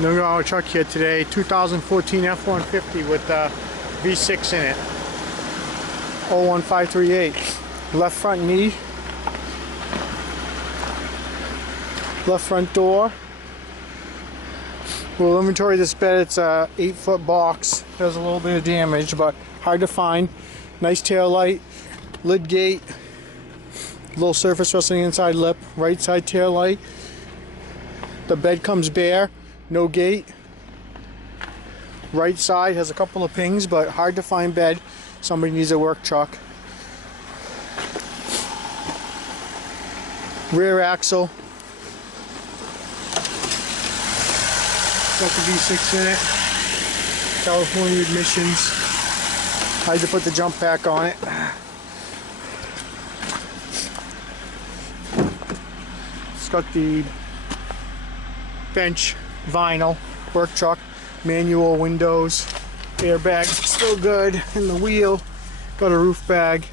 No truck here today, 2014 F-150 with V6 in it. 01538. Left front knee. Left front door. We'll inventory this bed. It's a 8-foot box. There's a little bit of damage, but hard to find. Nice tail light, lid gate, little surface resting inside lip, right side tail light. The bed comes bare, no gate. Right side has a couple of pings, but hard to find bed. Somebody needs a work truck. Rear axle. Got the V6 in it. California emissions. I had to put the jump pack on it. It's got the bench vinyl, work truck, manual windows, airbag still good, and the wheel got a roof bag.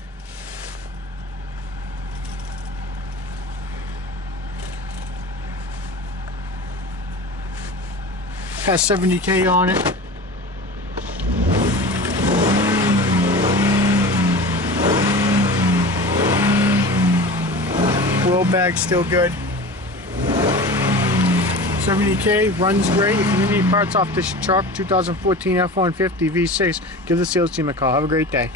Has 70K on it. Wheel bag still good. 70K, runs great. If you need any parts off this truck, 2014 F-150 V6, give the sales team a call. Have a great day.